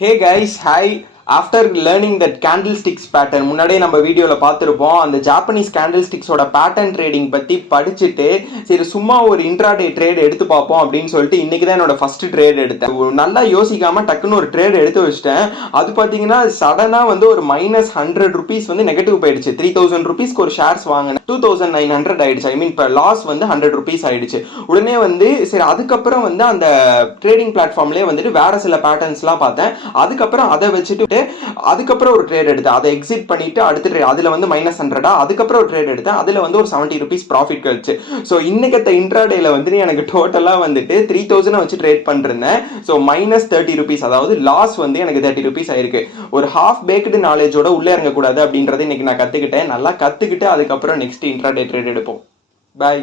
Hey guys, hi. After learning that candlesticks pattern, முன்னாடியே நம்ம வீடியோல பார்த்துருப்போம். அந்த ஜாப்பனீஸ் கேண்டில்ஸ்டிக்ஸோட பேட்டர்ன் ட்ரேடிங் பத்தி படிச்சுட்டு சரி சும்மா ஒரு இன்ட்ராடே ட்ரேட் எடுத்து பார்ப்போம் அப்படின்னு சொல்லிட்டு இன்னைக்கு தான் என்னோட ஃபர்ஸ்ட் ட்ரேட் எடுத்தேன். நல்லா யோசிக்காம டக்குன்னு ஒரு ட்ரேட் எடுத்து வச்சிட்டேன். அது பார்த்தீங்கன்னா சடனா வந்து ஒரு -100 வந்து நெகட்டிவ் போயிடுச்சு. 3000 ருபீஸ்க்கு ஒரு ஷேர்ஸ் வாங்கினேன், 2900 ஆயிடுச்சு. ஐ மீன் இப்போ லாஸ் வந்து 100 ருபீஸ் ஆயிடுச்சு. உடனே வந்து சரி அதுக்கப்புறம் வந்து அந்த ட்ரேடிங் பிளாட்ஃபார்ம்லேயே வந்துட்டு வேற சில பேட்டர்ன்ஸ்லாம் பார்த்தேன். அதுக்கப்புறம் அதை வச்சுட்டு அதுக்கப்புறம் ஒரு ட்ரேட் எடுத்தேன். அதை எக்ஸிட் பண்ணிட்டு அடுத்த ட்ரேட் அதுல வந்து -100 அதுக்கப்புறம் ஒரு ட்ரேட் எடுத்தேன். அதுல வந்து ஒரு 70 ருபீஸ் ப்ராஃபிட் கிடைச்சு. ஸோ இன்னைக்கு இன்ட்ராடேல வந்துட்டு எனக்கு டோட்டலா வந்துட்டு 3000 வச்சு ட்ரேட் பண்ணிருந்தேன். ஸோ -30 ருபீஸ், அதாவது லாஸ் வந்து எனக்கு 30 ருபீஸ் ஆயிருக்கு. ஒரு ஹாஃப் பேக்டு நாலேஜோட உள்ள இறங்கக்கூடாது அப்படின்றத இன்னைக்கு நான் கத்துக்கிட்டேன். நல்லா கத்துக்கிட்டு அதுக்கப்புறம் நெக்ஸ்ட் இன்ட்ராடே ட்ரேட் எடுப்போம். பாய்.